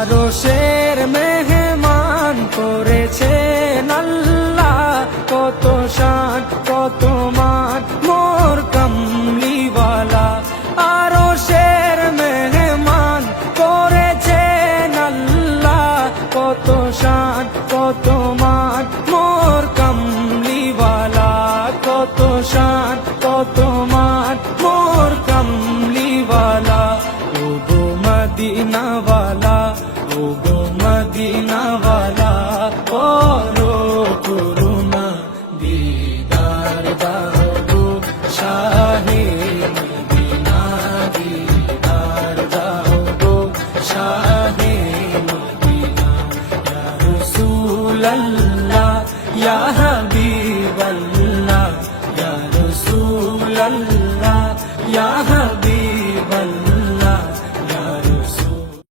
আরশের মেহমান করেছেন আল্লাহ, কত শান কত মান মোর কামলিওয়ালা। আরশের মেহমান করেছেন আল্লাহ, কত শান কত মান মোর কামলিওয়ালা, কত শান কত মান মোর কামলিওয়ালা। ও গো মদিনাওয়ালা, ও গো মদিনাওয়ালা, করো করুণা দিদার দাও গো শাহে মদিনা, দিদার দাও গো শাহে মদিনা। ইয়া রাসূলাল্লাহ